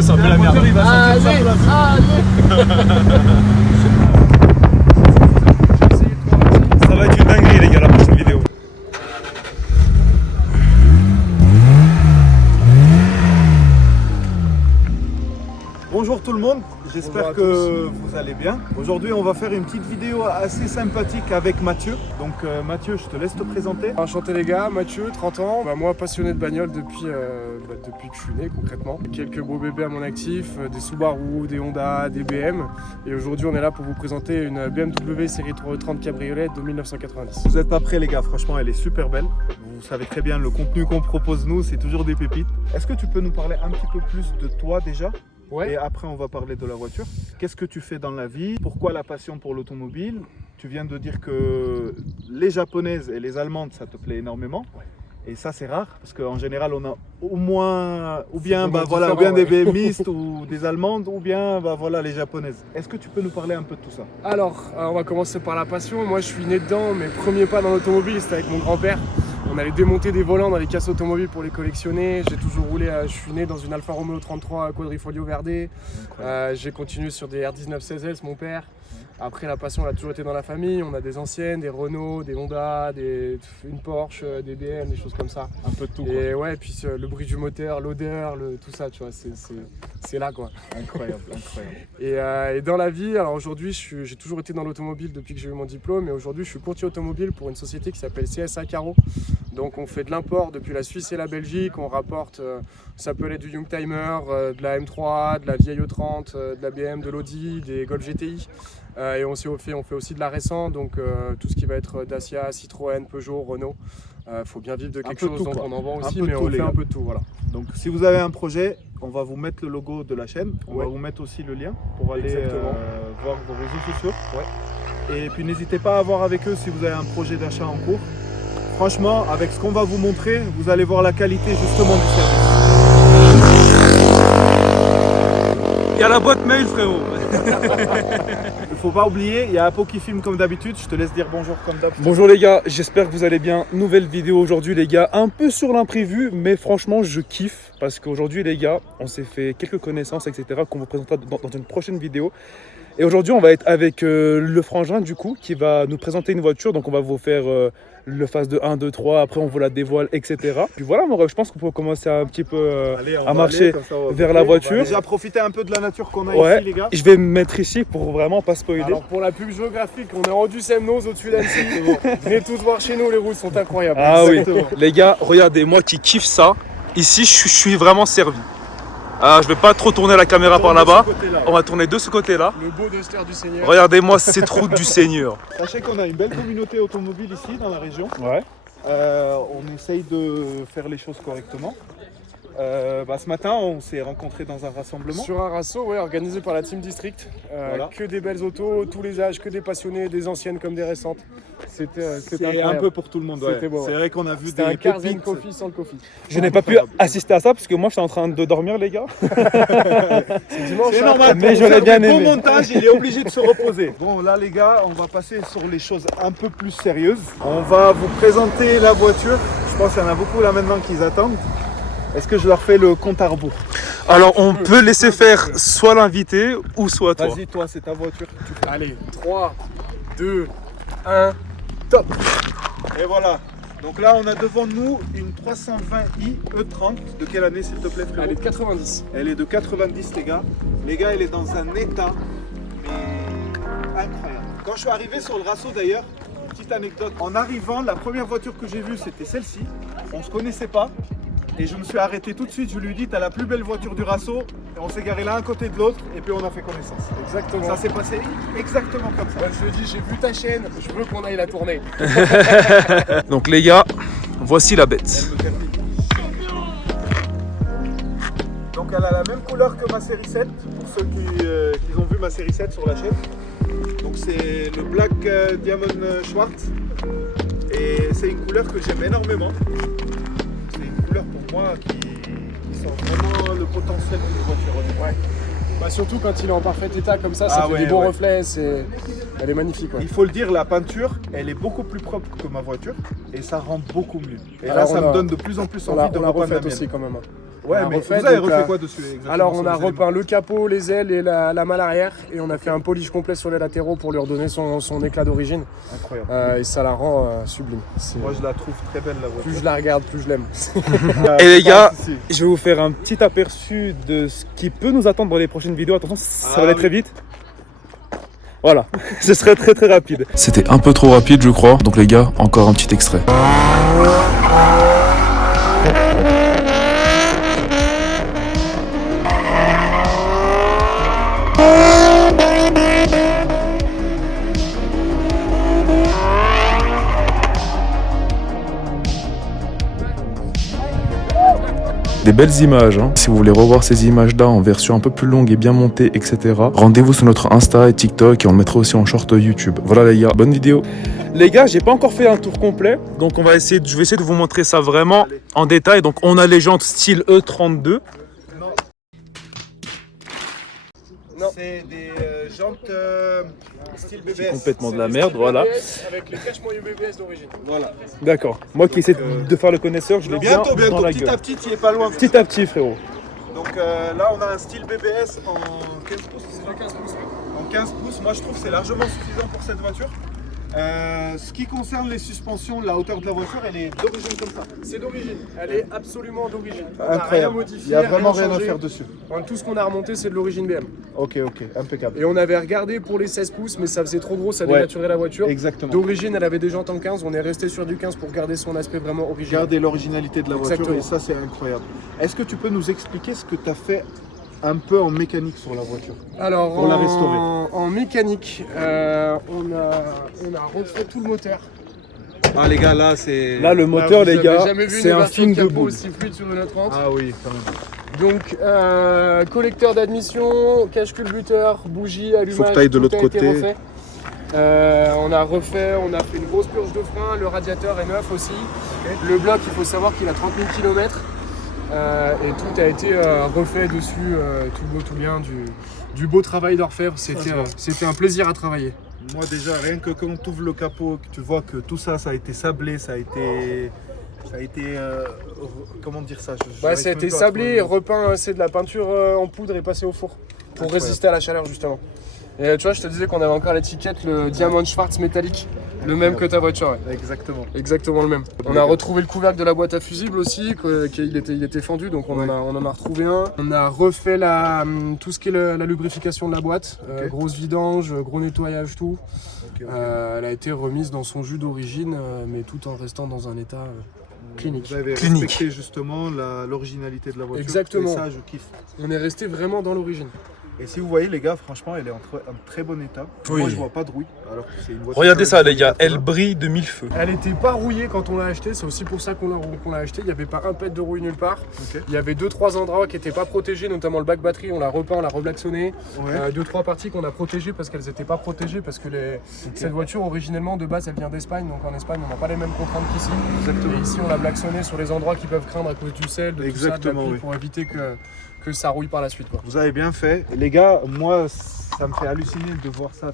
C'est un peu la merde. Il va sortir de sa place. Ça va être une dinguerie les gars la prochaine vidéo. Bonjour tout le monde, j'espère que vous allez bien. Aujourd'hui on va faire une petite vidéo assez sympathique avec Mathieu. Donc Mathieu, je te laisse te présenter. Enchanté les gars, Mathieu, 30 ans. Moi passionné de bagnole depuis que je suis né concrètement. Quelques beaux bébés à mon actif, des Subaru, des Honda, des BM. Et aujourd'hui on est là pour vous présenter une BMW série 330 cabriolet de 1990. Vous êtes pas prêts les gars, franchement elle est super belle. Vous savez très bien le contenu qu'on propose nous, c'est toujours des pépites. Est-ce que tu peux nous parler un petit peu plus de toi déjà ? Ouais. Et après on va parler de la voiture. Qu'est-ce que tu fais dans la vie? Pourquoi la passion pour l'automobile? Tu viens de dire que les japonaises et les allemandes ça te plaît énormément. Ouais. Et ça c'est rare parce qu'en général on a au moins ou bien ouais. des BMistes ou des allemandes ou bien les japonaises. Est-ce que tu peux nous parler un peu de tout ça? Alors, on va commencer par la passion. Moi je suis né dedans, mes premiers pas dans l'automobile c'était avec mon grand-père. On allait démonter des volants dans les casses automobiles pour les collectionner. J'ai toujours roulé, je suis né dans une Alfa Romeo 33 Quadrifoglio Verde. J'ai continué sur des R19 16S, mon père. Après la passion elle a toujours été dans la famille. On a des anciennes, des Renault, des Honda, une Porsche, des BM, des choses comme ça. Un peu de tout. Et ouais, puis le bruit du moteur, l'odeur, tout ça, tu vois, c'est là quoi. Incroyable, incroyable. Et dans la vie, alors aujourd'hui j'ai toujours été dans l'automobile depuis que j'ai eu mon diplôme. Et aujourd'hui je suis courtier automobile pour une société qui s'appelle CSA Caro. Donc on fait de l'import depuis la Suisse et la Belgique, on rapporte, ça peut aller du Youngtimer, de la M3, de la vieille E30, de la BM, de l'Audi, des Golf GTI. Et on fait aussi de la récente, donc tout ce qui va être Dacia, Citroën, Peugeot, Renault. Faut bien vivre de quelque chose, tout, donc quoi. on en vend aussi, Un peu mais de on tout, fait un gars. peu de tout, voilà. Donc si vous avez un projet, on va vous mettre le logo de la chaîne. On Ouais. va vous mettre aussi le lien pour aller Exactement. voir vos réseaux sociaux. Ouais. Et puis n'hésitez pas à voir avec eux si vous avez un projet d'achat en cours. Franchement, avec ce qu'on va vous montrer, vous allez voir la qualité justement du service. Il y a la boîte mail frérot. Il faut pas oublier, il y a Apo qui filme comme d'habitude. Je te laisse dire bonjour comme d'habitude. Bonjour les gars, j'espère que vous allez bien. Nouvelle vidéo aujourd'hui les gars, un peu sur l'imprévu, mais franchement je kiffe parce qu'aujourd'hui les gars, on s'est fait quelques connaissances etc. qu'on vous présentera dans une prochaine vidéo. Et aujourd'hui on va être avec le frangin du coup qui va nous présenter une voiture, donc on va vous faire le phase de 1, 2, 3, après on vous la dévoile etc. Puis voilà mon rêve, je pense qu'on peut commencer un petit peu Allez, on à va marcher aller, comme ça, on va vers goûter. la On va voiture. déjà profiter un peu de la nature qu'on a Ouais, ici les gars. je vais me mettre ici pour vraiment pas spoiler. Alors pour la pub géographique, on est rendu Semnoz au-dessus d'Annecy. Venez tous voir chez nous, les routes sont incroyables. Ah oui, Exactement. les gars, regardez, moi qui kiffe ça, ici je suis vraiment servi. Je vais pas trop tourner la caméra par là-bas, on va tourner de ce côté-là. Le beau Duster du Seigneur. Regardez-moi cette route du Seigneur. Sachez qu'on a une belle communauté automobile ici dans la région. Ouais. On essaye de faire les choses correctement. Ce matin, on s'est rencontrés dans un rassemblement. Sur un rasso, ouais, organisé par la Team District. Voilà. Que des belles autos, tous les âges, que des passionnés, des anciennes comme des récentes. C'était C'est incroyable. un peu pour tout le monde. Ouais. C'était beau, C'est ouais. vrai qu'on a vu C'était des un Cars pépites. Coffee sans le coffee. Je n'ai pas pu assister à ça parce que moi je suis en train de dormir les gars. C'est dimanche. C'est hein. normal, Mais pour je l'ai faire bien du bon aimé. montage, il est obligé de se reposer. Bon là les gars, on va passer sur les choses un peu plus sérieuses. On va vous présenter la voiture. Je pense qu'il y en a beaucoup là maintenant qui attendent. Est-ce que je leur fais le compte à rebours? Alors on peut laisser faire soit l'invité ou soit toi. Vas-y toi, c'est ta voiture. Tu fais. Allez, 3, 2, 1, top. Et voilà. Donc là on a devant nous une 320i E30. De quelle année s'il te plaît frérot? Allez, 90. Elle est de 90 les gars. Les gars, elle est dans un état mais incroyable. Quand je suis arrivé sur le Rasso d'ailleurs, une petite anecdote. En arrivant, la première voiture que j'ai vue c'était celle-ci. On se connaissait pas. Et je me suis arrêté tout de suite, je lui ai dit t'as la plus belle voiture du Rasso. Et on s'est garé l'un à côté de l'autre et puis on a fait connaissance. Exactement. Ça s'est passé exactement comme ça. Moi, je lui ai dit, j'ai vu ta chaîne, je veux qu'on aille la tourner. Donc les gars, voici la bête. Donc elle a la même couleur que ma série 7, pour ceux qui ont vu ma série 7 sur la chaîne. Donc c'est le Black Diamond Schwartz. Et c'est une couleur que j'aime énormément. C'est une couleur pour moi qui sort vraiment le potentiel d'une voiture. Ouais. Bah, surtout quand il est en parfait état comme ça Ah fait ouais, des bons ouais. reflets, elle est magnifique. Ouais. Il faut le dire, la peinture, elle est beaucoup plus propre que ma voiture et ça rend beaucoup mieux. Et là, Alors, ça me donne de plus en plus On envie l'a de on l'a repeindre la refaite mienne. aussi quand même. Ouais, On a mais refait, vous avez donc, refait quoi dessus exactement Alors on sur a les éléments repeint le capot, les ailes et la malle arrière et on a fait un polish complet sur les latéraux pour lui redonner son éclat d'origine Incroyable. et ça la rend sublime. Moi je la trouve très belle la Plus voiture. je la regarde, plus je l'aime. Et les gars, Pas de souci. je vais vous faire un petit aperçu de ce qui peut nous attendre dans les prochaines vidéos. Attention, ça Ah va aller oui. très vite. Voilà, ce serait très très rapide. C'était un peu trop rapide, je crois. Donc les gars, encore un petit extrait. Des belles images, hein. Si vous voulez revoir ces images-là en version un peu plus longue et bien montée, etc., rendez-vous sur notre Insta et TikTok et on le mettra aussi en short YouTube. Voilà les gars, bonne vidéo. Les gars, j'ai pas encore fait un tour complet, donc je vais essayer de vous montrer ça vraiment en détail. Donc on a les jantes style E32. Non. C'est des jantes style BBS. Complètement de la merde, voilà. Avec les cache-moyeux BBS d'origine. Voilà. D'accord. Moi qui essaie de faire le connaisseur, je l'ai bien Bientôt, dans bientôt, la petit à gueule. petit, tu es pas loin. Petit à petit, frérot. Donc là, on a un style BBS en 15 pouces. C'est le 15 pouces. En 15 pouces, moi je trouve que c'est largement suffisant pour cette voiture. Ce qui concerne les suspensions, la hauteur de la voiture, elle est d'origine comme ça. C'est d'origine, elle est absolument d'origine. On n'a rien Incroyable. modifié, Il n'y a vraiment rien à changé. faire dessus. Tout ce qu'on a remonté, c'est de l'origine BM. Ok, impeccable. Et on avait regardé pour les 16 pouces, mais ça faisait trop gros, ça Ouais. dénaturait la voiture. Exactement. D'origine, elle avait des jantes en 15, on est resté sur du 15 pour garder son aspect vraiment original. Garder l'originalité de la voiture Exactement. et ça, c'est incroyable. Est-ce que tu peux nous expliquer ce que tu as fait un peu en mécanique sur la voiture? Alors, Pour la restaurer. en mécanique, on a refait tout le moteur. Ah les gars, là c'est... Là, le moteur, Vous les avez gars, jamais vu c'est une un version film de capot boule. aussi fluide sur une A30. Ah oui, quand même. Donc, collecteur d'admission, cache-culbuteur, bougie, allumage. Faut que t'ailles de tout l'autre a été côté. refait. On a fait une grosse purge de frein, le radiateur est neuf aussi. Le bloc, il faut savoir qu'il a 30 000 km. Et tout a été refait dessus, tout beau, tout bien, du beau travail d'orfèvre. C'était un plaisir à travailler. Moi déjà, rien que quand tu ouvres le capot, que tu vois que tout ça, ça a été sablé, ça a été comment dire ça? Ça a été sablé, repeint, c'est de la peinture en poudre et passé au four pour Incroyable. résister à la chaleur justement. Et tu vois, je te disais qu'on avait encore l'étiquette, le Diamond Schwarz métallique, le même que ta voiture. Ouais. Exactement. Exactement le même. On a retrouvé le couvercle de la boîte à fusible aussi, qu'il était fendu, donc on en a retrouvé un. On a refait tout ce qui est la lubrification de la boîte, Ok. grosse vidange, gros nettoyage, tout. Ok. Elle a été remise dans son jus d'origine, mais tout en restant dans un état clinique. Vous avez Clinique. respecté justement l'originalité de la voiture. Exactement. Et ça, je kiffe. On est resté vraiment dans l'origine. Et si vous voyez les gars, franchement, elle est en très bon état. Oui. Moi, je vois pas de rouille. Alors que c'est une voiture. Regardez ça, les gars, elle elle brille de mille feux. Elle était pas rouillée quand on l'a acheté, c'est aussi pour ça qu'on l'a acheté. Il n'y avait pas un pet de rouille nulle part. Ok. Il y avait 2-3 endroits qui n'étaient pas protégés, notamment le bac batterie, on l'a repeint, on l'a reblacksonné. Ouais. 2-3 parties qu'on a protégées parce qu'elles n'étaient pas protégées, parce que cette voiture originellement de base elle vient d'Espagne, donc en Espagne on n'a pas les mêmes contraintes qu'ici. Exactement. Et ici on l'a blacksonné sur les endroits qui peuvent craindre à cause du sel, de tout ça, de la Exactement, pluie, oui. pour éviter que ça rouille par la suite, quoi. Vous avez bien fait. Les gars, moi, ça me fait halluciner de voir ça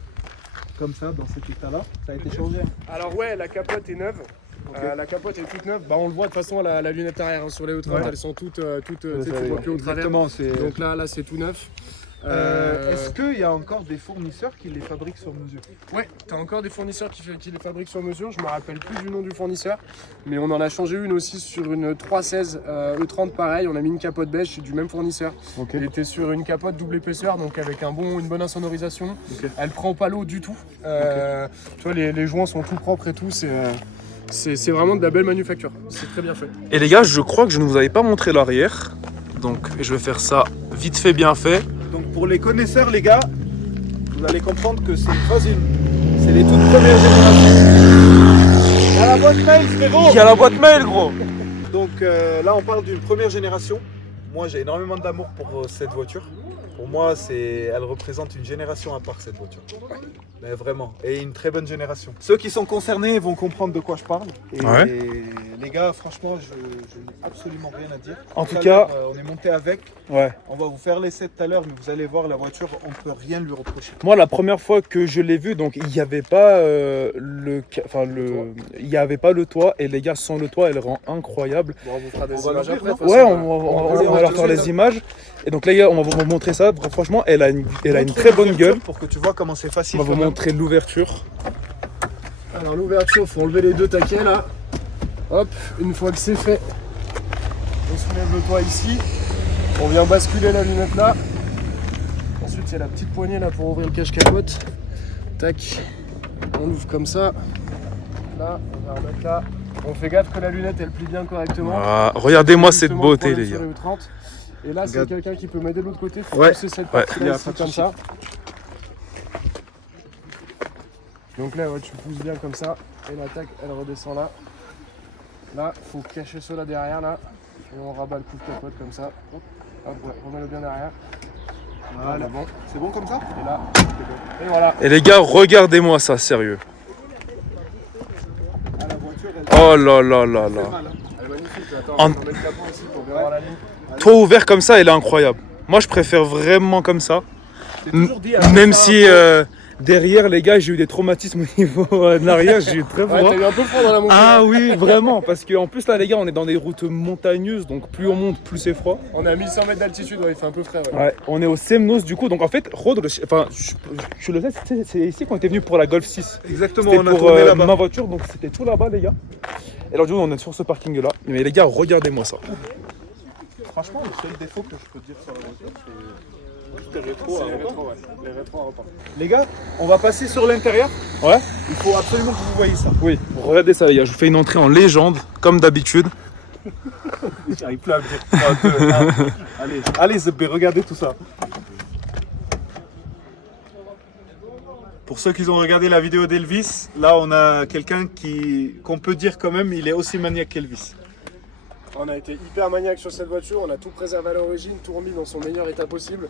comme ça, dans cet état-là. Ça a été changé. Alors ouais, la capote est neuve. Ok. La capote est toute neuve. On le voit de toute façon la lunette arrière hein, sur les E30, Ouais. elles sont toutes tu vois plus au travers. Exactement. C'est... Donc là c'est tout neuf. Est-ce qu'il y a encore des fournisseurs qui les fabriquent sur mesure? Ouais, t'as encore des fournisseurs qui les fabriquent sur mesure. Je me rappelle plus du nom du fournisseur, mais on en a changé une aussi sur une 316 E30 pareil. On a mis une capote beige, c'est du même fournisseur. Ok. Elle était sur une capote double épaisseur, donc avec une bonne insonorisation. Ok. Elle prend pas l'eau du tout. Tu vois, les joints sont tout propres et tout. C'est vraiment de la belle manufacture. C'est très bien fait. Et les gars, je crois que je ne vous avais pas montré l'arrière. Donc je vais faire ça vite fait, bien fait. Donc pour les connaisseurs, les gars, vous allez comprendre que c'est c'est les toutes premières générations. À la boîte mail, frérot. Il y a la boîte mail, gros. Donc là, on parle d'une première génération. Moi, j'ai énormément d'amour pour cette voiture. Pour moi, elle représente une génération à part, cette voiture. Mais vraiment, et une très bonne génération. Ceux qui sont concernés vont comprendre de quoi je parle. Et Ouais. les gars, franchement, je n'ai absolument rien à dire. En tout Tout à cas- l'heure, on est monté avec. Ouais. On va vous faire l'essai tout à l'heure, mais vous allez voir, la voiture, on ne peut rien lui reprocher. Moi, la première fois que je l'ai vu, donc il n'y avait pas il y avait pas le toit, et les gars, sans le toit, elle rend incroyable. Bon, on vous fera des On va images l'ouvrir, après. non Ouais, on va leur faire les images. Et donc les gars, on va vous montrer ça. Franchement, elle a une très bonne gueule. Pour que tu vois comment c'est facile. On va vous quand même. montrer l'ouverture. Alors l'ouverture, il faut enlever les 2 taquets là. Hop, une fois que c'est fait, on soulève le toit ici. On vient basculer la lunette là. Ensuite, il y a la petite poignée là pour ouvrir le cache-capote. Tac, on l'ouvre comme ça. Là, on va remettre là. On fait gaffe que la lunette elle plie bien correctement. Ah, regardez-moi cette Justement, beauté, problème les sur gars. les U30. Et là, c'est Regarde. quelqu'un qui peut m'aider de l'autre côté. Faut Ouais. pousser cette Ouais. partie Il y là a ici pas de comme souci. ça. Donc là, ouais, tu pousses bien comme ça. Et l'attaque, elle redescend là. Là, faut cacher cela derrière là. Et on rabat le coup de capote comme ça. Hop, hop, ouais, remets-le bien derrière. Voilà, bon. C'est bon comme ça? Et là, c'est bon. Et voilà. Et les gars, regardez-moi ça, sérieux. Ah, la voiture, elle Oh là là là là. fait mal, hein. Elle est magnifique. Attends, En- on va mettre le capot aussi pour bien voir la ligne. Toit ouvert comme ça, elle est incroyable. Moi, je préfère vraiment comme ça. J'ai toujours dit à Même ça, si derrière, les gars, j'ai eu des traumatismes au niveau de l'arrière, j'ai eu très Ouais, froid. t'as eu un peu froid dans la montée. Ah là. oui, vraiment, parce qu'en plus là les gars, on est dans des routes montagneuses, donc plus on monte, plus c'est froid. On est à 1100 mètres d'altitude, ouais, il fait un peu frais. Ouais. Ouais, on est au Semnos du coup, donc en fait, Rhodes, je le sais, c'est ici qu'on était venu pour la Golf 6. Exactement, C'était on a pour tourné là-bas. ma voiture, donc c'était tout là-bas les gars. Et alors du coup, on est sur ce parking là. Mais les gars, regardez-moi ça. Franchement, le seul défaut que je peux dire sur la voiture, c'est C'est les rétros, ouais. Les rétros à repas. Les gars, on va passer sur l'intérieur. Ouais. Il faut absolument que vous voyez ça. Oui, regardez ça les gars, je vous fais une entrée en légende, comme d'habitude. J'arrive plus à me dire 3, 2, 1. Allez, Zebé, regardez tout ça. Pour ceux qui ont regardé la vidéo d'Elvis, là on a quelqu'un qu'on peut dire quand même, il est aussi maniaque qu'Elvis. On a été hyper maniaque sur cette voiture, on a tout préservé à l'origine, tout remis dans son meilleur état possible.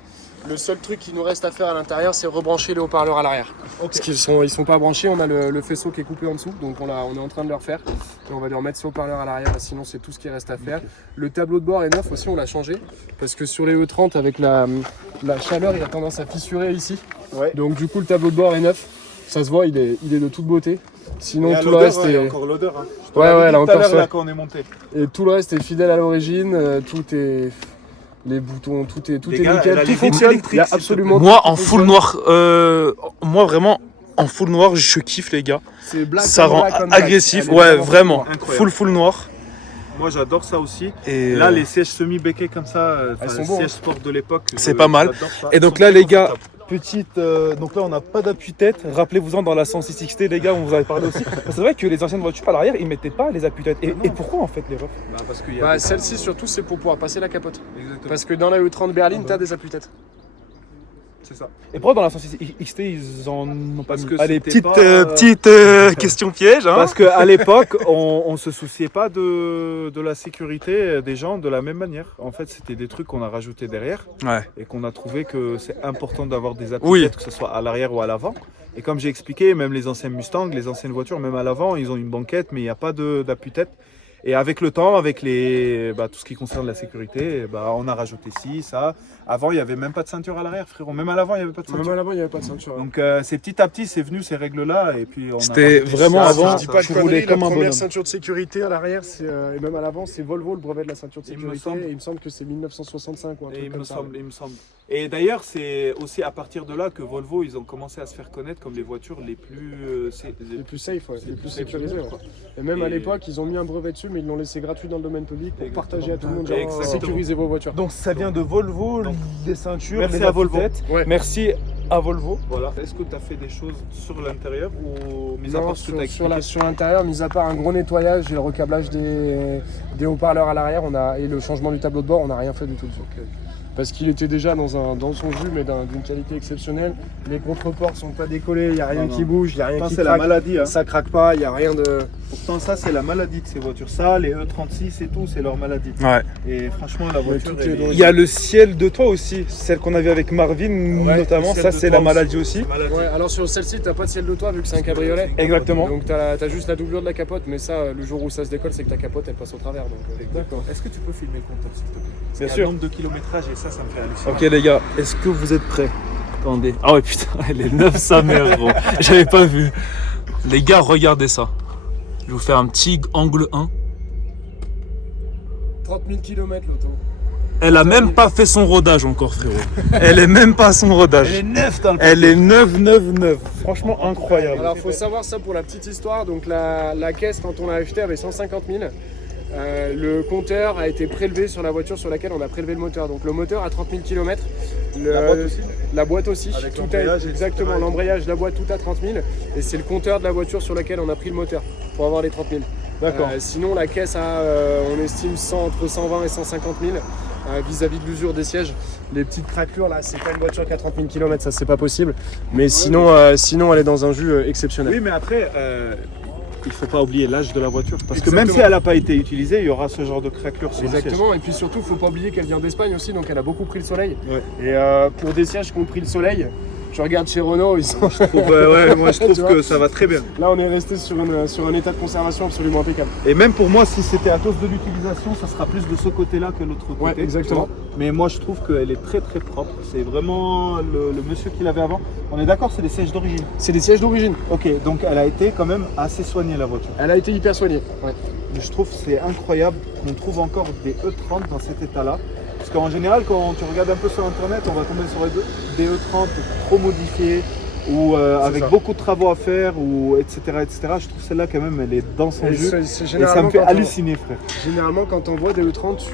Le seul truc qui nous reste à faire à l'intérieur, c'est rebrancher les haut-parleurs à l'arrière. Parce qu'ils sont pas branchés, on a le faisceau qui est coupé en dessous, donc on est en train de le refaire. Et on va lui remettre ces haut-parleurs à l'arrière, sinon c'est tout ce qui reste à faire. Le tableau de bord est neuf aussi, on l'a changé, parce que sur les E30, avec la chaleur, il a tendance à fissurer ici. Ouais. Donc du coup, le tableau de bord est neuf, ça se voit, il est de toute beauté. Sinon, Et à tout le l'odeur, reste il y a est... encore l'odeur. Hein. Je te Ouais, l'avais ouais, dit là tout à encore l'heure, ça. là, quand on est monté. Et tout le reste est fidèle à l'origine, tout est... Les boutons, tout est Les gars, nickel, elle a tout les fonctionne, vitres il y a électriques, absolument Moi tout en qui full fonctionne. noir, moi vraiment en full noir, je kiffe les gars. C'est black Ça on rend black on black. agressif, Elle est ouais vraiment. incroyable. Full noir. Moi j'adore ça aussi. Et Là, les sièges semi-béquets comme ça, Elles sont les bons, sièges hein. sport de l'époque. C'est pas mal. j'adore ça. Et donc Ils sont là, très les gars, confortables. petite. Donc là, on n'a pas d'appui-tête. Rappelez-vous-en dans la 106 XT, les gars, on vous avait parlé aussi. C'est vrai que les anciennes voitures à l'arrière, ils mettaient pas les appuis-têtes. Et pourquoi en fait les refs? Bah, parce qu'il y a Bah, des- celle-ci surtout c'est pour pouvoir passer la capote. Exactement. Parce que dans la E30 berline, t'as des appuis-têtes. C'est ça. Et pourquoi dans la 106 XT, ils en ont pas Parce mis? que Allez, c'était petite pas, question piège. Hein. Parce qu'à l'époque, on se souciait pas de la sécurité des gens de la même manière. En fait, c'était des trucs qu'on a rajoutés derrière Ouais. et qu'on a trouvé que c'est important d'avoir des appuis, Oui. que ce soit à l'arrière ou à l'avant. Et comme j'ai expliqué, même les anciens Mustang, les anciennes voitures, même à l'avant, ils ont une banquette, mais il n'y a pas d'appui-tête. Et avec le temps, avec tout ce qui concerne la sécurité, on a rajouté ci, ça. Avant, il n'y avait même pas de ceinture à l'arrière, frérot. Même à l'avant, il n'y avait pas de Même ceinture. à l'avant, il n'y avait pas de ceinture. hein. Donc c'est petit à petit, c'est venu ces règles-là. Et puis on a C'était rajouté vraiment ça, avant, ça, Je dis ça. pas de je roulais conneries, la comme un première bonhomme. ceinture de sécurité à l'arrière, et même à l'avant, c'est Volvo le brevet de la ceinture de Il me sécurité. semble. Et il me semble que c'est 1965 ou un Et truc il comme me ça. semble, il me semble. Et d'ailleurs, c'est aussi à partir de là que Volvo, ils ont commencé à se faire connaître comme les voitures les plus... Les plus safe, ouais, les plus safe sécurisés. du Ouais. monde, quoi. Et même à Et- l'époque, ils ont mis un brevet dessus, mais ils l'ont laissé gratuit dans le domaine public pour Exactement. partager à tout le monde. Genre, Exactement. sécuriser vos voitures. Donc ça vient de Volvo, Donc, les ceintures, merci les à Volvo. appuis-têtes. Ouais. Merci à Volvo. Voilà. Est-ce que tu as fait des choses sur l'intérieur ou mis à Non, part ce que tu as expliqué sur l'intérieur, mis à part un gros nettoyage et le recablage des haut-parleurs à l'arrière et le changement du tableau de bord, on n'a rien fait du tout dessus. parce qu'il était déjà dans son jus, mais d'une qualité exceptionnelle. Les contreportes sont pas décollés, il n'y a rien qui bouge, il n'y a rien qui c'est craque. la maladie. Hein. Ça craque pas, il n'y a rien de... Pourtant, ça, c'est la maladie de ces voitures. Ça, les E36 et tout, c'est leur maladie. Ouais. Et franchement, la voiture, tout est elle est... Il y a le ciel de toi aussi, celle qu'on avait avec Marvin notamment, le ciel ça de c'est toi la maladie aussi. Ouais, alors sur celle-ci, t'as pas de ciel de toit vu que c'est un cabriolet. Exactement. Donc t'as juste la doublure de la capote, mais ça, le jour où ça se décolle, c'est que ta capote elle passe au travers. D'accord. Est-ce que tu peux filmer le compteur, s'il te plaît? Bien Parce qu'il y a sûr. un nombre de kilométrage et ça me fait halluciner. Ok les gars, est-ce que vous êtes prêts? Attendez. Ah ouais putain, elle est neuve sa mère gros. J'avais pas vu. Les gars, regardez ça. Je vais vous faire un petit angle 1. 30 000 km l'auto. Elle a même pas fait son rodage encore frérot. Elle est même pas à son rodage. Elle est neuve dans le Elle est neuve. Franchement incroyable. Alors faut savoir ça pour la petite histoire, donc la caisse quand on l'a achetée avait 150 000. Le compteur a été prélevé sur la voiture sur laquelle on a prélevé le moteur. Donc le moteur a 30 000 km. La boîte aussi. Avec Tout l'embrayage, exactement, etc. l'embrayage, la boîte, tout à 30 000. Et c'est le compteur de la voiture sur laquelle on a pris le moteur pour avoir les 30 000. D'accord. Sinon la caisse a, on estime entre 120 et 150 000 vis-à-vis de l'usure des sièges. Les petites craquelures là, c'est pas une voiture qui a 30 000 km, ça c'est pas possible. Mais sinon elle est dans un jus exceptionnel. Oui, mais après, il faut pas oublier l'âge de la voiture. Parce que Exactement. même si elle n'a pas été utilisée, il y aura ce genre de craquelure sur le siège. Exactement, et puis surtout, faut pas oublier qu'elle vient d'Espagne aussi, donc elle a beaucoup pris le soleil. Ouais. Et pour des sièges qui ont pris le soleil, je regarde chez Renault, ils sont... Moi je trouve Tu vois. que ça va très bien. Là, on est resté sur un état de conservation absolument impeccable. Et même pour moi, si c'était à cause de l'utilisation, ça sera plus de ce côté-là que l'autre côté. Ouais, exactement. tu vois. Mais moi, je trouve qu'elle est très très propre. C'est vraiment le monsieur qui l'avait avant. On est d'accord, c'est des sièges d'origine. C'est des sièges d'origine. Ok, donc elle a été quand même assez soignée la voiture. Elle a été hyper soignée. Ouais. Mais je trouve que c'est incroyable qu'on trouve encore des E30 dans cet état-là. Parce qu'en général, quand tu regardes un peu sur internet, on va tomber sur des E30 trop modifiés ou avec ça. beaucoup de travaux à faire, ou etc. Je trouve celle-là quand même, elle est dans son Et jus. c'est Et ça me généralement fait quand on- halluciner, frère. Généralement, quand on voit des E30,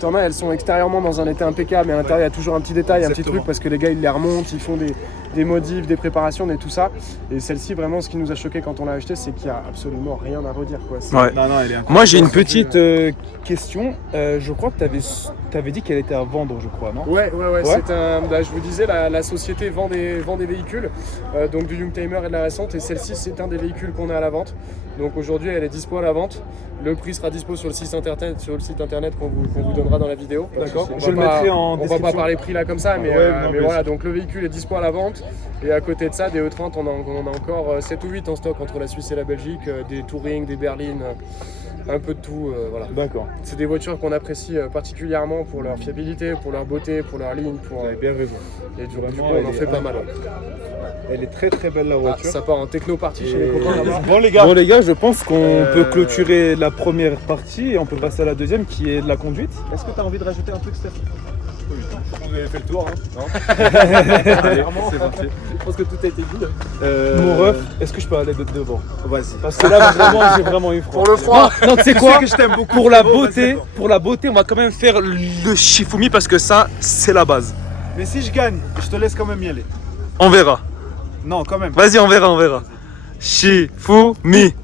t'en as, elles sont extérieurement dans un état impeccable, mais à l'intérieur, il y a toujours un petit détail, un petit Exactement. truc, parce que les gars, ils les remontent, ils font des modifs, des préparations, et tout ça. Et celle-ci, vraiment, ce qui nous a choqué quand on l'a acheté, c'est qu'il n'y a absolument rien à redire, quoi. C'est- Ouais. Non, elle est incroyable. Moi j'ai une petite question. Je crois que tu avais dit qu'elle était à vendre, je crois, non? Ouais. Ouais. C'est je vous disais, la société vend des véhicules, donc du Youngtimer et de la récente, et celle-ci, c'est un des véhicules qu'on a à la vente. Donc aujourd'hui, elle est dispo à la vente. Le prix sera dispo sur le site internet qu'on vous donnera dans la vidéo. D'accord. On Je va le pas- mettrai en On va description. pas parler prix là comme ça, mais, Ouais, non, mais bien voilà, sûr. donc le véhicule est dispo à la vente. Et à côté de ça, des E30, on a encore 7 ou 8 en stock entre la Suisse et la Belgique, des Touring, des berlines, un peu de tout. Voilà. D'accord. C'est des voitures qu'on apprécie particulièrement pour leur fiabilité, pour leur beauté, pour leur ligne. Vous avez bien raison. Et du coup, Vraiment, on en elle fait est pas mal. Elle est très très belle la Ah, voiture. ça part en techno-party chez Et- les copains là-bas. Bon les gars, Bon les gars, je pense qu'on Euh, peut clôturer la première partie et on peut passer à la deuxième qui est de la conduite. est-ce que tu as envie de rajouter un truc, Steph? Vous avez fait le tour, hein, non? Allez, c'est parti. Je pense que tout a été dit. Mon ref, est-ce que je peux aller de devant? Vas-y. Parce que là vraiment j'ai vraiment eu froid. Pour le froid. Non, tu sais Tu quoi? sais que je t'aime beaucoup. Pour la frérot, beauté, vas-y, on va quand même faire le Shifumi parce que ça, c'est la base. mais si je gagne, je te laisse quand même y aller. On verra. Non, quand même. Vas-y, on verra. Shifumi.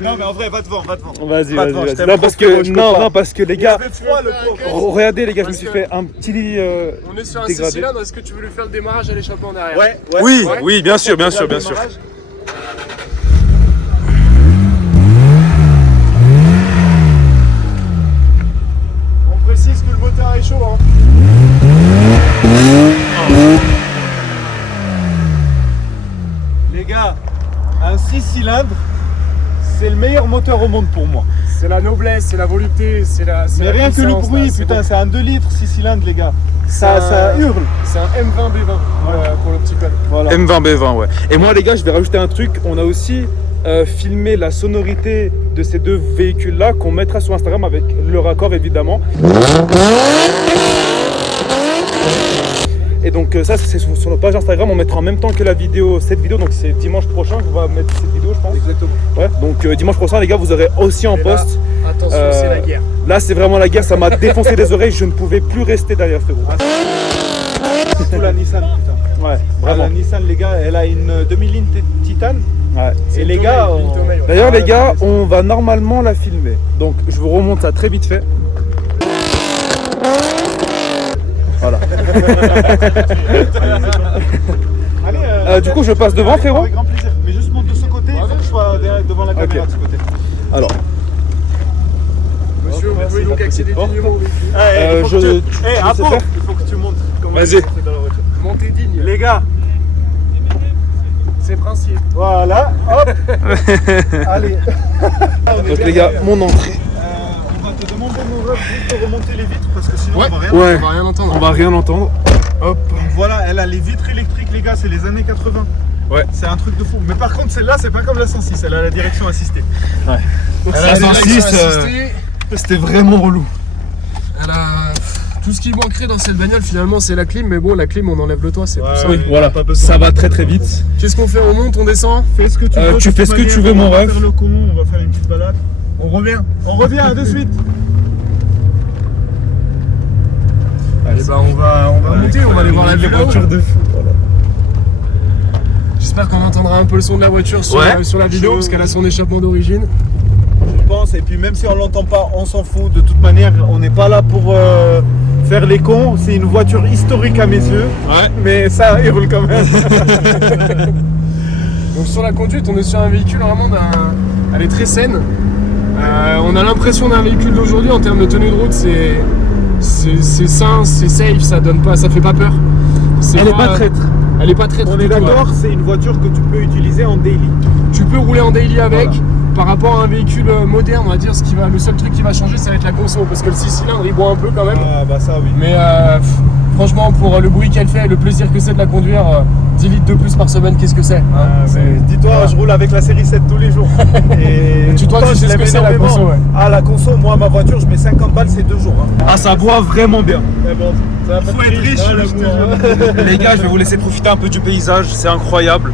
Non, mais en vrai, va devant. Vas-y. Pas devant, je t'aime Non, trop, parce frérot, que je peux pas. parce que les gars, Il fait froid le pauvre. regardez les gars, je me Parce suis que- fait un petit On est sur un Dégradé. 6 cylindres, est-ce que tu veux lui faire le démarrage à l'échappement derrière? Ouais. Oui, bien sûr. Démarrage. On précise que le moteur est chaud, hein. Les gars, un 6 cylindres, c'est le meilleur moteur au monde pour moi. C'est la noblesse, c'est la volupté, c'est la. Mais la rien que le puissance, bruit, là, c'est putain, bon. c'est un 2 litres 6 cylindres, les gars. Ça Ça hurle. C'est un M20 B20 pour le petit code. Voilà. M20 B20, ouais. Et moi les gars, je vais rajouter un truc. On a aussi filmé la sonorité de ces deux véhicules-là qu'on mettra sur Instagram avec le raccord évidemment. Et donc ça c'est sur notre page Instagram, on mettra en même temps que la vidéo, cette vidéo, donc c'est dimanche prochain qu'on va mettre cette vidéo je pense. Exactement. Ouais, donc dimanche prochain les gars vous aurez aussi en Et là, poste. Attention, Euh, c'est la guerre. Là c'est vraiment la guerre, ça m'a défoncé les oreilles, je ne pouvais plus rester derrière frérot. Surtout la Nissan, putain. Ouais, Ah, vraiment. la Nissan, les gars, elle a une demi-ligne titane. Ouais. Et les gars, on- D'ailleurs les gars, on va normalement la filmer. Donc je vous remonte ça très vite fait. Allez, Du coup, je passe devant, frérot. Avec grand plaisir. Mais juste monte de ce côté, il faut que je sois devant la caméra de ce côté. Alors, Monsieur, vous pouvez donc accéder dignement au véhicule. Il faut que tu montes. Comment Vas-y. on fait dans la voiture. Montez digne. Les gars, C'est princier. voilà, hop. Allez. donc les gars, mon entrée. On va te demander mon ref juste de remonter les vitres parce que sinon Ouais. on va rien. Ouais, On va rien entendre. on va rien entendre. Hop. Donc voilà, elle a les vitres électriques, les gars, c'est les années 80. Ouais. C'est un truc de fou. Mais par contre, celle-là, c'est pas comme la 106, elle a la direction assistée. Donc, Elle c'est a la 106, direction assistée. C'était vraiment relou. Elle a... Tout ce qui manquerait dans cette bagnole finalement c'est la clim, mais bon la clim on enlève le toit, c'est Ouais, plus simple. oui. Voilà, Pas besoin. ça va très très vite. Qu'est-ce qu'on fait? On monte, on descend? Fais ce que tu veux. Tu de fais toute ce que tu manière, veux, mon on va ref. faire le con, on va faire une petite balade. On revient, à de suite. Et bah on va monter, on va aller voir la vue là-haut. de fou. Voilà. J'espère qu'on entendra un peu le son de la voiture sur, Ouais. sur la vidéo parce qu'elle a son échappement d'origine. Je pense, et puis même si on l'entend pas, on s'en fout. De toute manière, on n'est pas là pour faire les cons. C'est une voiture historique à mes yeux. Ouais. Mais ça, il roule quand même. Donc sur la conduite on est sur un véhicule vraiment elle est très saine. On a l'impression d'un véhicule d'aujourd'hui en termes de tenue de route, c'est sain, c'est safe, ça fait pas peur. Elle est pas traître. Elle est pas traître. On du est tout, d'accord, c'est une voiture que tu peux utiliser en daily. Tu peux rouler en daily avec. Voilà. Par rapport à un véhicule moderne, on va dire, le seul truc qui va changer, ça va être la conso, parce que le 6 cylindres, il boit un peu quand même. Ah bah ça oui. Mais franchement, pour le bruit qu'elle fait et le plaisir que c'est de la conduire, 10 litres de plus par semaine, qu'est-ce que c'est, hein Dis-toi, voilà. je roule avec la série 7 tous les jours. Et Toi, tu sais ce que c'est la conso, ouais. Ah, la conso, moi, ma voiture, je mets 50 balles, c'est 2 jours. Hein. Ah, ça boit vraiment bien. Mais bon, ça va pas être riche, Les gars, je vais vous laisser profiter un peu du paysage, c'est incroyable.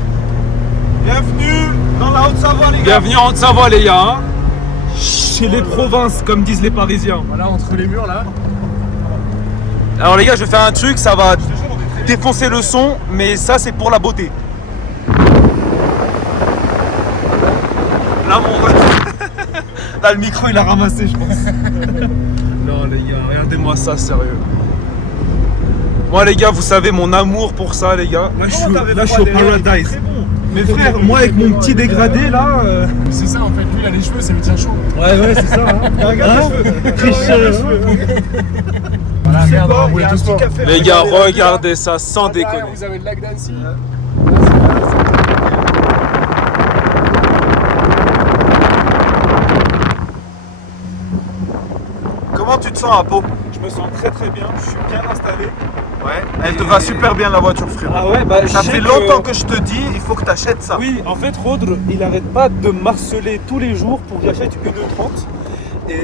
Bienvenue dans la Haute-Savoie, les gars. Bienvenue en Haute-Savoie, les gars. Hein. Chez les provinces, comme disent les Parisiens. Voilà, entre les murs là. Alors les gars, je vais faire un truc, ça va défoncer le son, mais ça c'est pour la beauté. Là mon là le micro il a ramassé je pense. Non les gars, regardez-moi ça sérieux. Moi les gars, vous savez mon amour pour ça les gars. Là je suis au paradise. Mais frère, moi avec mon petit dégradé là. C'est ça en fait, lui il a les cheveux, ça lui tient chaud. Ouais c'est ça. Hein. Regarde les cheveux. Voilà, C'est regarde, quoi, on il y roule a un tout petit sport. café. Les gars, regardez ça sans Derrière, déconner. vous avez le lac d'Annecy. Comment tu te sens à Pau? Je me sens très très bien, je suis bien installé. Ouais, elle te va super bien la voiture, frérot. Ah ouais, bah Ça fait longtemps que je te dis, il faut que tu achètes ça. Oui, en fait, Rodre, il arrête pas de marceler tous les jours pour que j'achète une 30. Et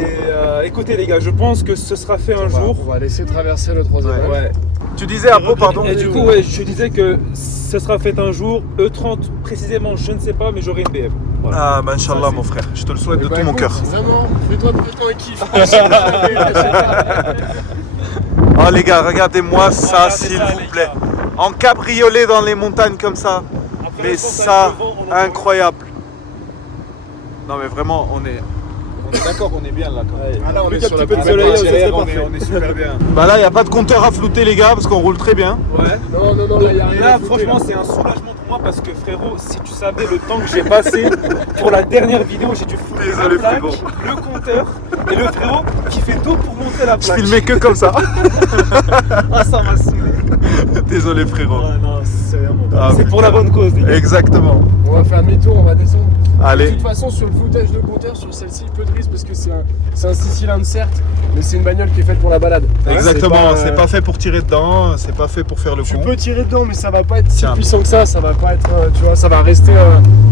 écoutez, les gars, je pense que ce sera fait un jour. On va laisser traverser le troisième. Ouais. Ouais. Tu disais à Pau, pardon. Et du coup, ouais, je disais que ce sera fait un jour. E30, précisément, je ne sais pas, mais j'aurai une BM. Voilà. Ah, bah, Inch'Allah, mon frère, je te le souhaite de tout mon cœur. Vraiment, fais-toi un kiff. Oh, les gars, regardez-moi ça, Regardez s'il ça, vous les plaît. gars. En cabriolet dans les montagnes comme ça. Après, Mais je pense ça, avec le vent, on entend- incroyable. Non, mais vraiment, on est d'accord, on est bien là quand même. Ah, là, on est Plus sur qu'un la petit peu de première soleil, partie. on est super bien. Bah là, il n'y a pas de compteur à flouter, les gars, parce qu'on roule très bien. Ouais. Non, là, il y a rien. Là, à foutre, franchement, c'est un soulagement pour moi parce que frérot, si tu savais le temps que j'ai passé pour la dernière vidéo, j'ai dû foutre Désolé, la plaque, frérot. le compteur et le frérot qui fait tout pour monter la Je plaque. filmais que comme ça. Ah, ça m'a saoulé. Désolé, frérot. Ouais, non, c'est vraiment Ah, c'est pour la bonne cause, les gars. Exactement. On va faire demi-tour, on va descendre. De Allez. toute façon, sur le footage de compteur, sur celle-ci, peu de risque parce que c'est un 6 cylindres certes, mais c'est une bagnole qui est faite pour la balade. Exactement, c'est pas fait pour tirer dedans, c'est pas fait pour faire le Tu con. peux tirer dedans, mais ça va pas être si Tiens. puissant que ça va pas être, tu vois, ça va rester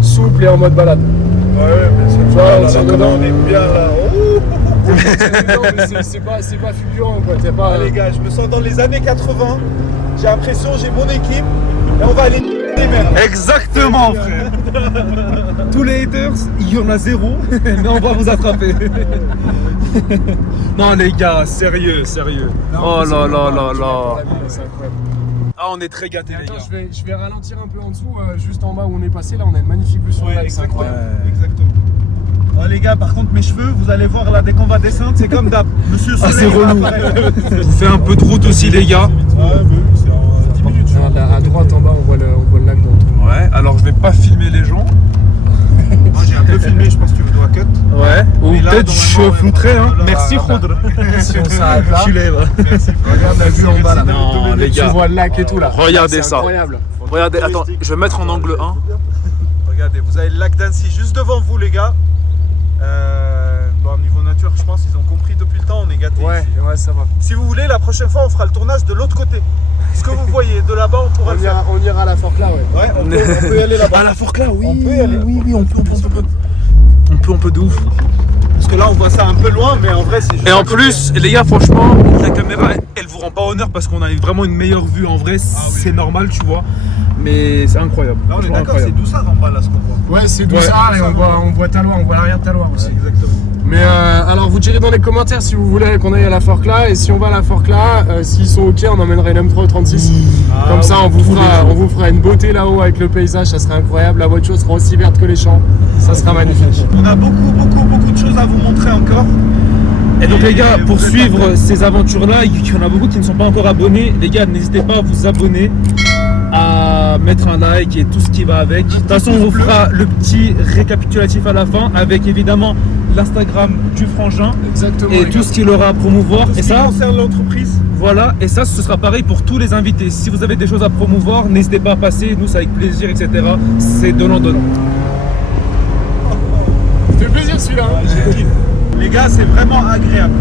souple et en mode balade. Ouais, bien sûr. Tu vois, on tire dedans. On est bien là. Oh. On tire dedans, mais c'est pas fulgurant quoi, t'es pas... Ah, les gars, je me sens dans les années 80. J'ai l'impression, j'ai mon équipe et on va aller les mères. Exactement, frère. Tous les haters, il y en a zéro, mais on va vous attraper. Non, les gars, sérieux. Oh là là là là. C'est incroyable. Ah, on est très gâtés, les Attends, gars. je vais ralentir un peu en dessous, juste en bas où on est passé, là on a une magnifique vue sur le lac, c'est incroyable. Exactement. Oh les gars, par contre mes cheveux, vous allez voir là dès qu'on va descendre, c'est comme d'hab. Monsieur Ah, Soleil c'est va relou. apparaître. Je vous fais un peu de route aussi, les gars. Ouais, bah oui, c'est en 10 minutes. À droite en bas, on voit le lac dans le trou. Ouais, alors je vais pas filmer les gens. Moi j'ai un peu filmé, je pense que tu dois cut. Ouais, ou Mais là, peut-être je normalement, flouterai, hein. là, Merci, là, Khoudr. Si on s'arrête là, Je suis libre. Merci. regarde la vue en bas là. Non, les Tu gars. vois le lac et tout là. Regardez C'est ça. incroyable. Regardez, attends, je vais mettre en angle 1. Regardez, vous avez le lac d'Annecy juste devant vous les gars. Bon, niveau nature, je pense qu'ils ont compris depuis le temps, on est gâtés Ouais, ici. ouais, ça va. Si vous voulez, la prochaine fois, on fera le tournage de l'autre côté. Ce que vous voyez, de là-bas, on pourra le faire. On ira à la forque là, ouais. Ouais, on peut y aller là-bas. Ah, la forque là, oui. On peut y aller. Oui, on peut de ouf. Parce que là, on voit ça un peu loin, mais en vrai, c'est juste. Et en plus, les gars, franchement, la caméra, elle vous rend pas honneur parce qu'on a vraiment une meilleure vue. En vrai, c'est normal, tu vois. Mais c'est incroyable. Là, on est Franchement, d'accord, c'est incroyable. Doussard en bas là, ce qu'on voit. Ouais, c'est Doussard et on voit Taloir, on voit l'arrière de Taloir aussi. Exactement. Mais alors vous direz dans les commentaires si vous voulez qu'on aille à la forque là, et si on va à la forque là, s'ils sont ok, on emmènerait l'M3 au 36. Comme ça on vous fera une beauté là-haut avec le paysage, ça serait incroyable, la voiture sera aussi verte que les champs, ça sera magnifique. On a beaucoup de choses à vous montrer encore. Et donc, les gars, pour vous êtes suivre ces aventures-là, il y en a beaucoup qui ne sont pas encore abonnés. Les gars, n'hésitez pas à vous abonner, à mettre un like et tout ce qui va avec. De toute façon, on vous fera le petit récapitulatif à la fin avec évidemment l'Instagram du frangin Exactement. et tout ce qu'il aura à promouvoir. Tout ce Et qui ça, concerne l'entreprise. voilà, et ça, ce sera pareil pour tous les invités. Si vous avez des choses à promouvoir, n'hésitez pas à passer. Nous, c'est avec plaisir, etc. C'est donnant-donnant. Ça fait plaisir celui-là. Les gars, c'est vraiment agréable.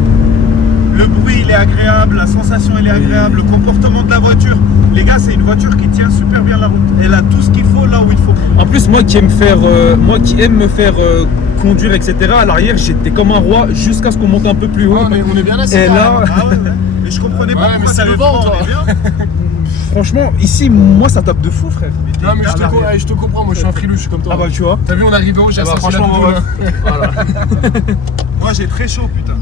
Le bruit, il est agréable, la sensation, elle est agréable, le comportement de la voiture. Les gars, c'est une voiture qui tient super bien la route. Elle a tout ce qu'il faut là où il faut. En plus, moi qui aime me faire conduire, etc. À l'arrière, j'étais comme un roi jusqu'à ce qu'on monte un peu plus haut. On est bien assis. Et là, Ah ouais, ouais. Et je comprenais pas Ouais, mais pourquoi c'est ça le le vent, vent, toi. on est bien. franchement, ici, moi, ça tape de fou, frère. Non mais je te comprends, moi je suis un frileux, je suis comme toi. Ah bah, tu vois. T'as vu, on arrive en haut, j'ai Ah bah, ascendu la franchement, double. voilà. Moi, j'ai très chaud, putain.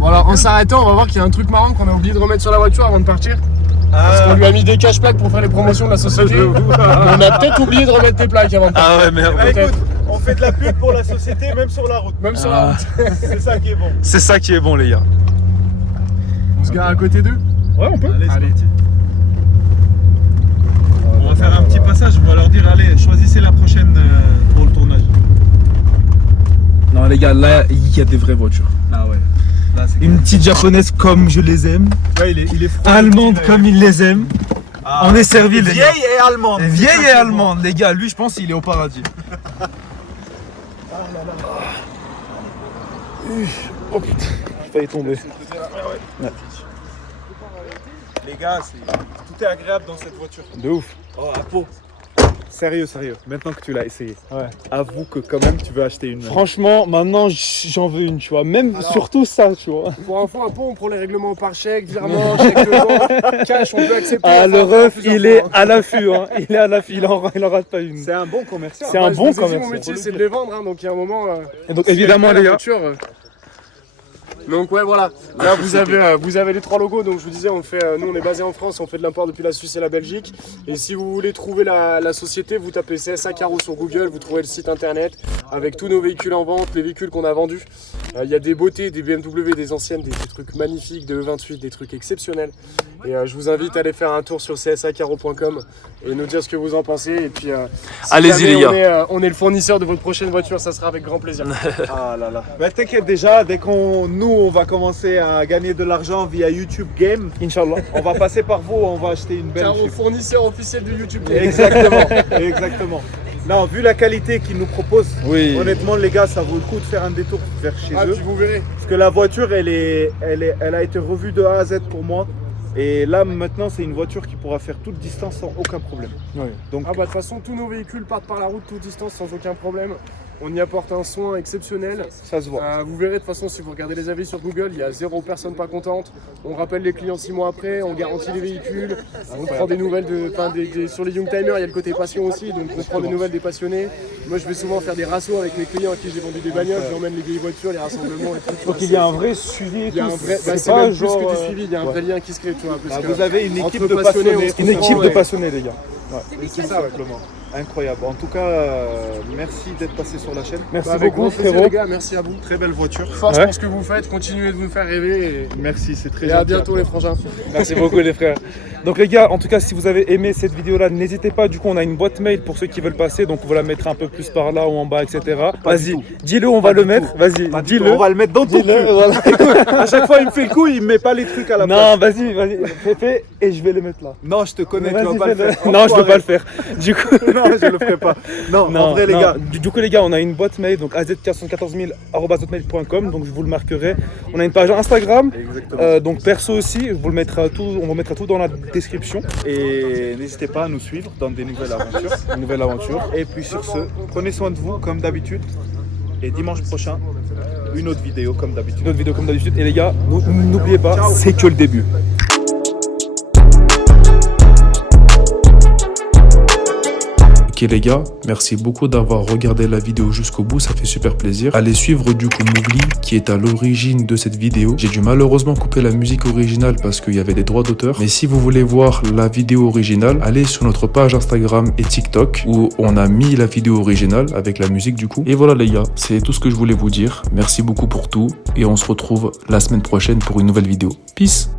Bon alors en s'arrêtant, on va voir qu'il y a un truc marrant qu'on a oublié de remettre sur la voiture avant de partir. Parce qu'on lui a mis des cash plaques pour faire les promotions de la société. On a peut-être oublié de remettre les plaques avant de partir. Ah ouais, merde. Bah, peut-être. écoute, on fait de la pub pour la société, même sur la route. Même sur la route. C'est ça qui est bon. C'est ça qui est bon, les gars. On se gare à côté d'eux. Ouais, on peut. Allez, c'est Allez. parti. On va faire un petit passage, on va leur dire allez, choisissez la prochaine pour le tournage. Non, les gars, là, il y a des vraies voitures. Ah ouais. Là, c'est Une petite japonaise comme je les aime. ouais, il est froid. Allemande comme ils les aiment. Ah, On est servi, les gars. vieille et allemande. Vieille et allemande, les gars. Lui, je pense qu'il est au paradis. Oh putain, j'ai failli tomber. Les gars, tout est agréable dans cette voiture. De ouf. Oh, à peau. Sérieux, maintenant que tu l'as essayé, avoue que quand même tu veux acheter une. Franchement, maintenant, j'en veux une, tu vois. Même Alors- surtout ça, tu vois. Pour info, un peu, on prend les règlements par chèque, virement, chèque de banque, cash, on peut accepter. Ah, Enfin, le on peut ref, plusieurs il fois, est hein. à l'affût, hein. Il est à l'affût, il en rate pas une. C'est un bon commercial. C'est un Je bon vous ai dit, commercial. mon métier, c'est de les vendre, hein, donc il y a un moment. Et donc, si évidemment, elle est les la gars. voiture, donc ouais voilà, là vous avez les 3 logos, donc je vous disais nous on est basé en France, on fait de l'import depuis la Suisse et la Belgique, et si vous voulez trouver la société, vous tapez CSA Caro sur Google, vous trouvez le site internet avec tous nos véhicules en vente, les véhicules qu'on a vendus. Il y a des beautés, des BMW, des anciennes, des trucs magnifiques, des E28, des trucs exceptionnels, et je vous invite à aller faire un tour sur csacaro.com et nous dire ce que vous en pensez, et puis si Allez-y, jamais les gars. on est le fournisseur de votre prochaine voiture, ça sera avec grand plaisir. Ah là là. Bah t'inquiète déjà, dès on va commencer à gagner de l'argent via YouTube Game, Inch'Allah. on va passer par vous, on va acheter une belle Caro, Jeep. fournisseur officiel de YouTube. Exactement, exactement. Non, vu la qualité qu'ils nous proposent, Oui. honnêtement les gars, ça vaut le coup de faire un détour vers chez Ah, eux. puis vous verrez. Parce que la voiture, elle a été revue de A à Z pour moi. Et là maintenant, c'est une voiture qui pourra faire toute distance sans aucun problème. Ouais. Donc Ah bah de toute façon, tous nos véhicules partent par la route toute distance sans aucun problème. On y apporte un soin exceptionnel. ça se voit. Vous verrez de toute façon, si vous regardez les avis sur Google, il y a 0 personne pas contente. On rappelle les clients 6 mois après, on garantit les véhicules. On prend des nouvelles sur les Youngtimers, il y a le côté passion aussi, donc on prend des nouvelles des passionnés. Moi je vais souvent faire des rassos avec mes clients à qui j'ai vendu des bagnoles, j'emmène les vieilles voitures, les rassemblements et tout. Donc, il y a un vrai suivi et Il y a tout. un vrai, bah, C'est c'est pas même genre, plus que du suivi, il y a un vrai lien qui se crée, tu vois. Parce Ah, que vous avez une équipe entre de passionnés, passionnés. on se Une comprend, équipe de ouais. passionnés, les gars. Et c'est ça, simplement. Incroyable. En tout cas, merci d'être passé sur la chaîne. Merci Avec beaucoup grand plaisir, frérot. les gars, merci à vous. Très belle voiture. Force Ouais. pour ce que vous faites, continuez de nous faire rêver Merci, c'est très et à gentil bientôt toi. les frangins. Merci beaucoup les frères. Donc les gars, en tout cas si vous avez aimé cette vidéo là, n'hésitez pas, du coup on a une boîte mail pour ceux qui veulent passer, donc on va la mettre un peu plus par là ou en bas, etc. Pas du Vas-y, tout. dis-le, on va Pas le du mettre, tout. vas-y, Pas du tout. dis-le. On va le mettre dans ton Dis-le, cul. voilà. À chaque fois, il me fait le coup, il met pas les trucs à la place. Non, vas-y, fais, et je vais le mettre là. Non, je te connais, tu vas Vas-y, pas le fais-le. faire. Non, je peux pas le faire. Du coup, Non, je le ferai pas. Non, en vrai, les non. gars. Du coup les gars, on a une boîte mail, donc az414 000@hotmail.com, donc je vous le marquerai. On a une page Instagram, Exactement. donc perso aussi, je vous le mettrai on vous mettra tout dans la description. Et n'hésitez pas à nous suivre dans des nouvelles aventures. Une nouvelle aventure. Et puis sur ce, prenez soin de vous comme d'habitude. Et dimanche prochain, une autre vidéo comme d'habitude. Une autre vidéo comme d'habitude. Et les gars, n'oubliez pas, Ciao. c'est que le début. Ok les gars, merci beaucoup d'avoir regardé la vidéo jusqu'au bout, ça fait super plaisir. Allez suivre du coup Mowgli qui est à l'origine de cette vidéo. J'ai dû malheureusement couper la musique originale parce qu'il y avait des droits d'auteur. Mais si vous voulez voir la vidéo originale, allez sur notre page Instagram et TikTok où on a mis la vidéo originale avec la musique du coup. Et voilà les gars, c'est tout ce que je voulais vous dire. Merci beaucoup pour tout et on se retrouve la semaine prochaine pour une nouvelle vidéo. Peace!